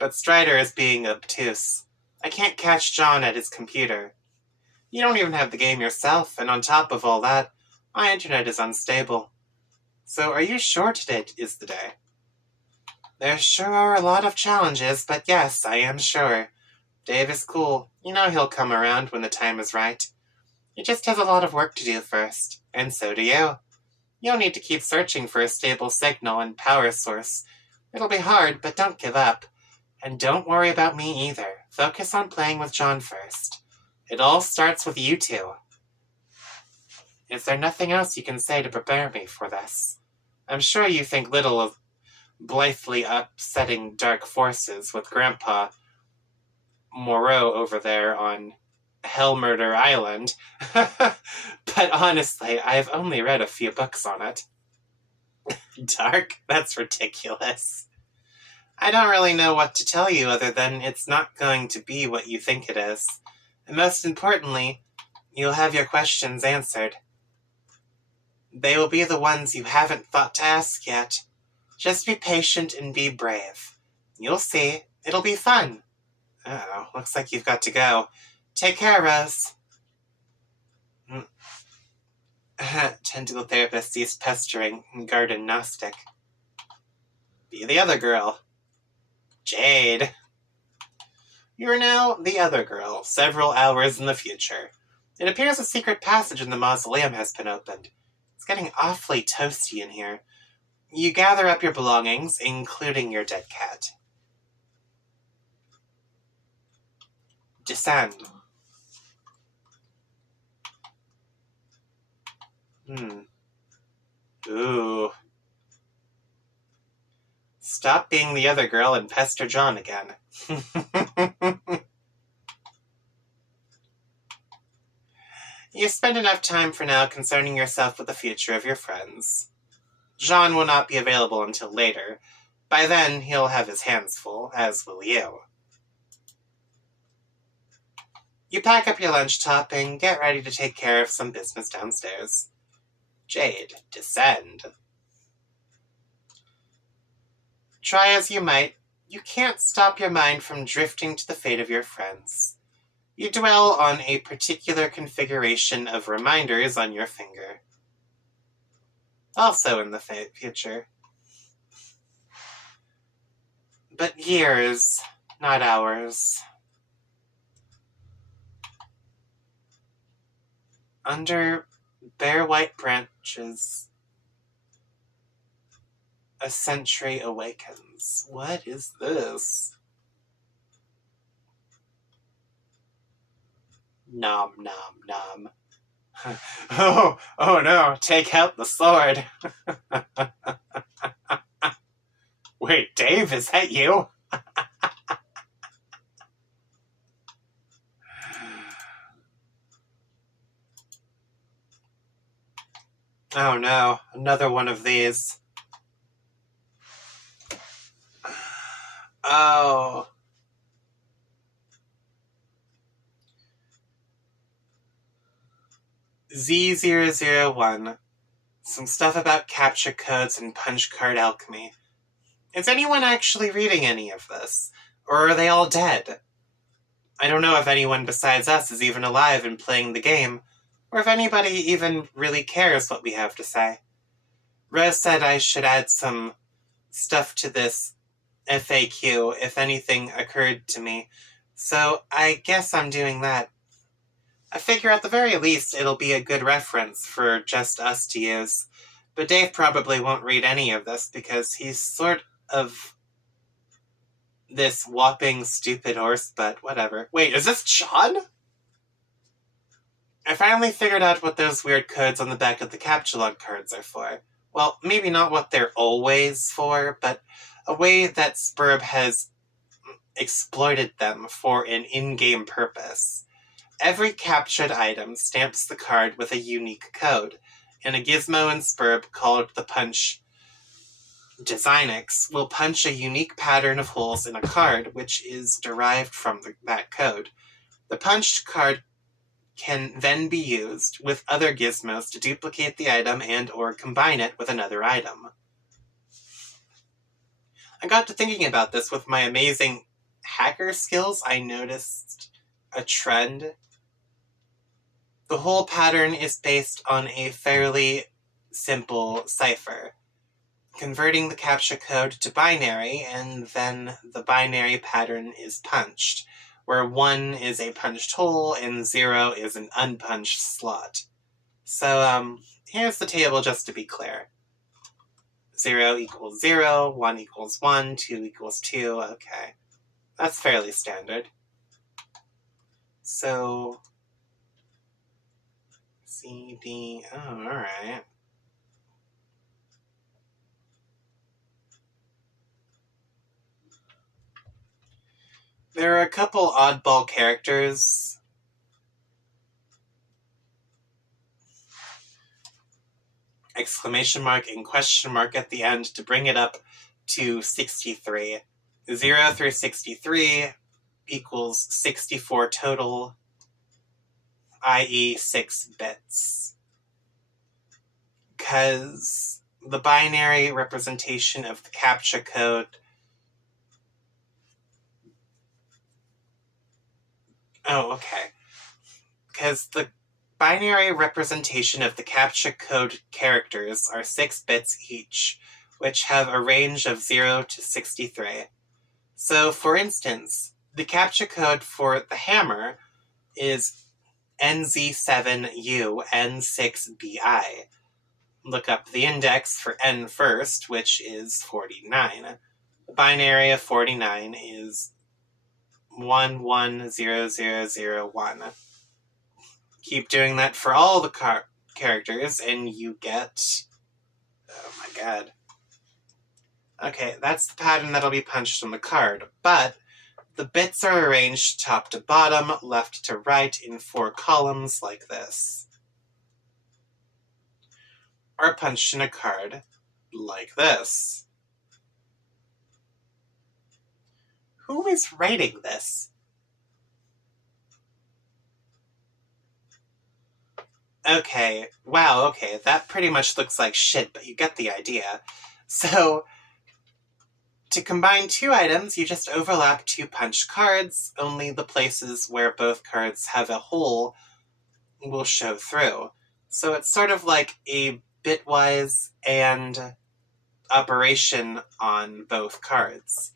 But Strider is being obtuse. I can't catch John at his computer. You don't even have the game yourself, and on top of all that, my internet is unstable. So are you sure today is the day? There sure are a lot of challenges, but yes, I am sure. Dave is cool. You know he'll come around when the time is right. He just has a lot of work to do first, and so do you. You'll need to keep searching for a stable signal and power source. It'll be hard, but don't give up. And don't worry about me either. Focus on playing with John first. It all starts with you two. Is there nothing else you can say to prepare me for this? I'm sure you think little of blithely upsetting dark forces with Grandpa Moreau over there on Hellmurder Island. But honestly, I've only read a few books on it. Dark? That's ridiculous. I don't really know what to tell you other than it's not going to be what you think it is. And most importantly, you'll have your questions answered. They will be the ones you haven't thought to ask yet. Just be patient and be brave. You'll see. It'll be fun. Oh, looks like you've got to go. Take care, Rose. Tentacle therapist sees pestering garden gnostic. Be the other girl. Jade. You're now the other girl, several hours in the future. It appears a secret passage in the mausoleum has been opened. It's getting awfully toasty in here. You gather up your belongings, including your dead cat. Descend. Ooh. Stop being the other girl and pester John again. You spend enough time for now concerning yourself with the future of your friends. John will not be available until later. By then, he'll have his hands full, as will you. You pack up your lunch top and get ready to take care of some business downstairs. Jade, descend. Try as you might, you can't stop your mind from drifting to the fate of your friends. You dwell on a particular configuration of reminders on your finger. Also in the future. But years, not hours. Under bare white branches, a century awakens. What is this? Nom, nom, nom. Oh no, take out the sword. Wait, Dave, is that you? Oh no, another one of these. Oh. Z001. Some stuff about capture codes and punch card alchemy. Is anyone actually reading any of this? Or are they all dead? I don't know if anyone besides us is even alive and playing the game, or if anybody even really cares what we have to say. Rose said I should add some stuff to this FAQ if anything occurred to me, so I guess I'm doing that. I figure at the very least it'll be a good reference for just us to use, but Dave probably won't read any of this because he's sort of this whopping stupid horse, but whatever. Wait, is this John? I finally figured out what those weird codes on the back of the capture log cards are for. Well, maybe not what they're always for, but a way that Spurb has exploited them for an in-game purpose. Every captured item stamps the card with a unique code, and a gizmo in Spurb called the Punch Designix will punch a unique pattern of holes in a card which is derived from that code. The punched card can then be used with other gizmos to duplicate the item and or combine it with another item. I got to thinking about this with my amazing hacker skills. I noticed a trend. The whole pattern is based on a fairly simple cipher. Converting the captcha code to binary, and then the binary pattern is punched, where 1 is a punched hole and 0 is an unpunched slot. So, here's the table just to be clear. 0 equals 0, 1 equals 1, 2 equals 2, okay. That's fairly standard. So, C, D, oh, alright. There are a couple oddball characters. Exclamation mark and question mark at the end to bring it up to 63. 0 through 63 equals 64 total, i.e. 6 bits. Because the binary representation of the captcha code because the binary representation of the captcha code characters are 6 bits each, which have a range of 0 to 63. So, for instance, The captcha code for the hammer is NZ7UN6BI. Look up the index for N first, which is 49. The binary of 49 is 110001. Keep doing that for all the characters, and you get... Oh my god. Okay, that's the pattern that'll be punched on the card, but the bits are arranged top to bottom, left to right in 4 columns like this. Or punched in a card like this. Who is writing this? Okay, wow, okay, that pretty much looks like shit, but you get the idea. So, to combine 2 items, you just overlap 2 punched cards, only the places where both cards have a hole will show through. So it's sort of like a bitwise and operation on both cards.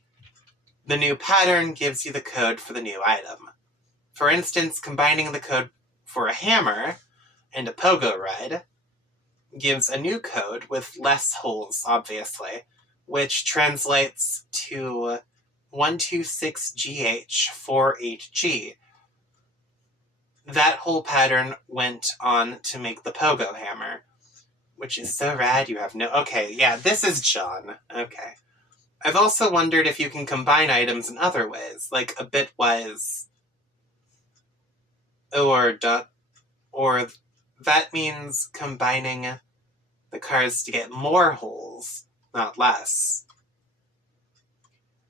The new pattern gives you the code for the new item. For instance, combining the code for a hammer and a pogo ride gives a new code with less holes, obviously, which translates to 126GH48G. That whole pattern went on to make the pogo hammer, which is so rad you have no... Okay, yeah, this is John. Okay. I've also wondered if you can combine items in other ways, like a bitwise... Or that means combining the cards to get more holes, not less.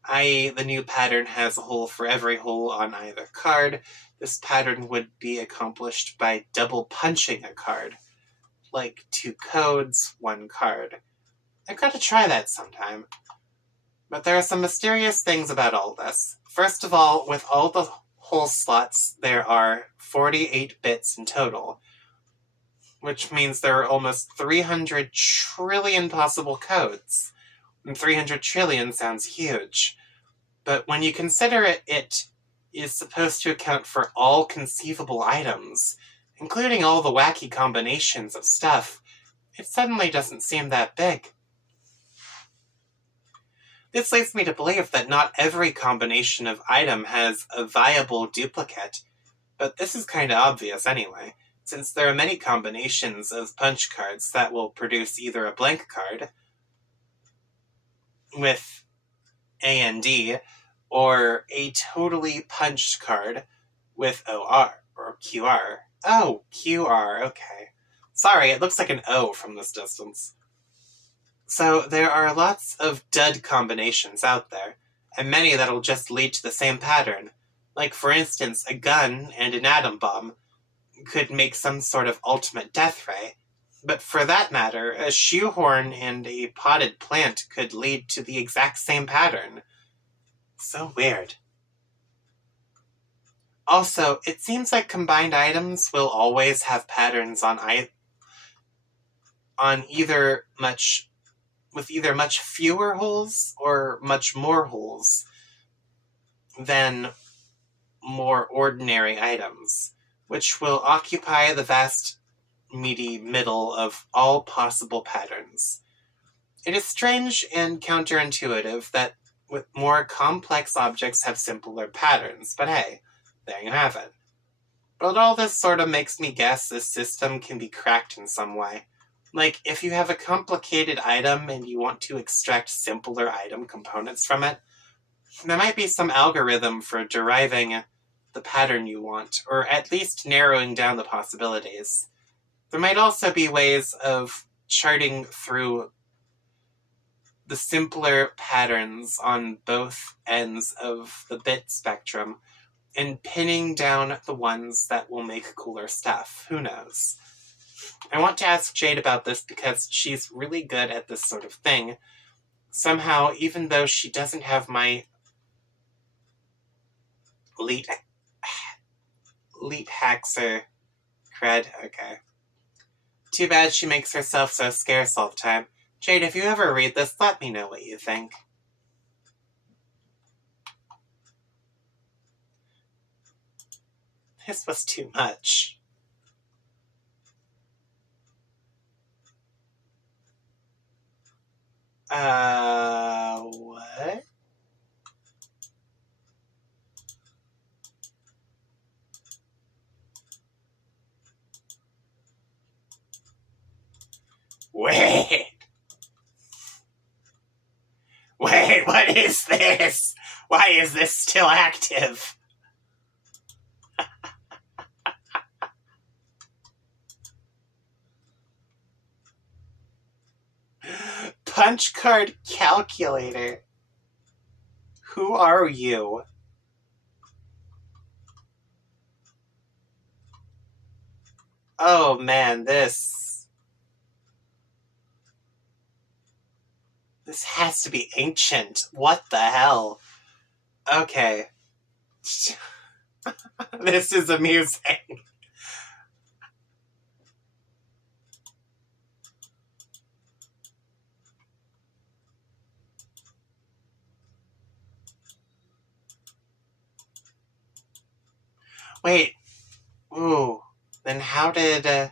I.e., the new pattern has a hole for every hole on either card. This pattern would be accomplished by double punching a card. Like 2 codes, 1 card. I've got to try that sometime. But there are some mysterious things about all this. First of all, with all the hole slots, there are 48 bits in total, which means there are almost 300 trillion possible codes. And 300 trillion sounds huge. But when you consider it is supposed to account for all conceivable items, including all the wacky combinations of stuff, it suddenly doesn't seem that big. This leads me to believe that not every combination of item has a viable duplicate, but this is kind of obvious anyway, since there are many combinations of punch cards that will produce either a blank card with A and D, or a totally punched card with OR, or QR. Oh, QR, okay. Sorry, it looks like an O from this distance. So there are lots of dud combinations out there, and many that'll just lead to the same pattern. Like, for instance, a gun and an atom bomb could make some sort of ultimate death ray, but for that matter, a shoehorn and a potted plant could lead to the exact same pattern. So weird. Also, it seems like combined items will always have patterns with either much fewer holes or much more holes than more ordinary items, which will occupy the vast, meaty middle of all possible patterns. It is strange and counterintuitive that with more complex objects have simpler patterns, but hey, there you have it. But all this sort of makes me guess this system can be cracked in some way. Like, if you have a complicated item and you want to extract simpler item components from it, there might be some algorithm for deriving the pattern you want, or at least narrowing down the possibilities. There might also be ways of charting through the simpler patterns on both ends of the bit spectrum and pinning down the ones that will make cooler stuff. Who knows? I want to ask Jade about this because she's really good at this sort of thing. Somehow, even though she doesn't have my elite haxer cred, okay. Too bad she makes herself so scarce all the time. Jade, if you ever read this, let me know what you think. This was too much. What? Wait! Wait, what is this? Why is this still active? Punch card calculator. Who are you? Oh man, this has to be ancient. What the hell? Okay. This is amusing. Wait. Ooh. Then how did...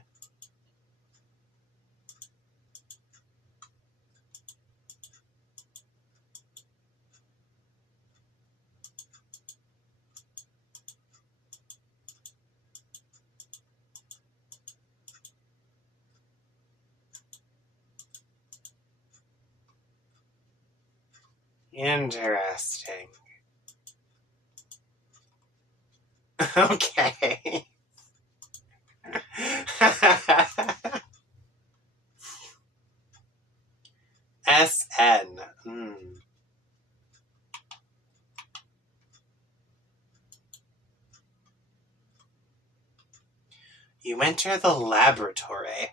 Interesting. Okay. SN. You enter the laboratory.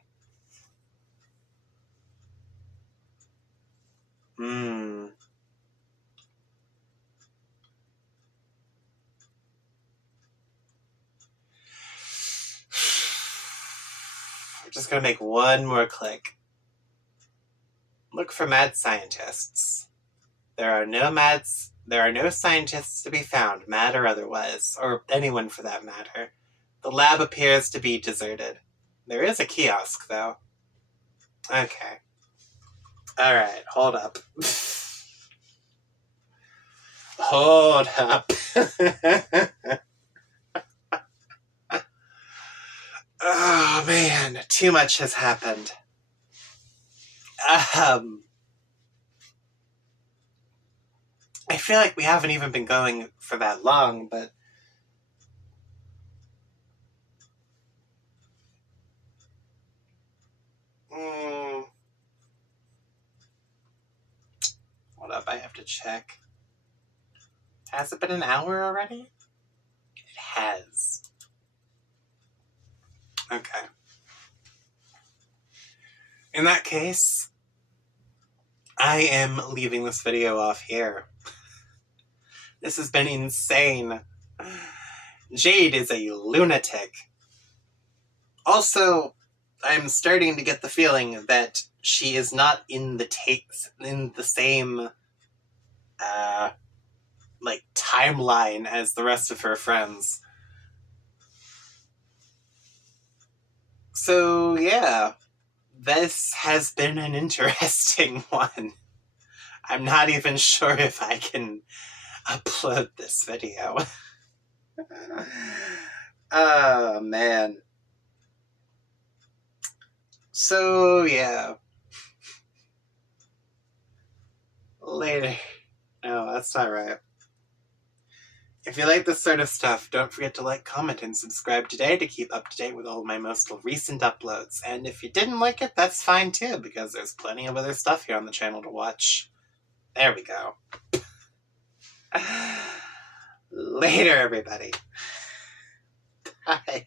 I'm just gonna make one more click. Look for mad scientists. There are no scientists to be found, mad or otherwise, or anyone for that matter. The lab appears to be deserted. There is a kiosk, though. Okay. Alright, hold up. Hold up. Oh, man. Too much has happened. I feel like we haven't even been going for that long, but... Hold up, I have to check. Has it been an hour already? It has. Okay. In that case, I am leaving this video off here. This has been insane. Jade is a lunatic. Also, I'm starting to get the feeling that she is not in the same timeline as the rest of her friends. So yeah, this has been an interesting one. I'm not even sure if I can upload this video. Oh man. So yeah. Later. No, that's not right. If you like this sort of stuff, don't forget to like, comment, and subscribe today to keep up to date with all of my most recent uploads. And if you didn't like it, that's fine too, because there's plenty of other stuff here on the channel to watch. There we go. Later, everybody. Bye.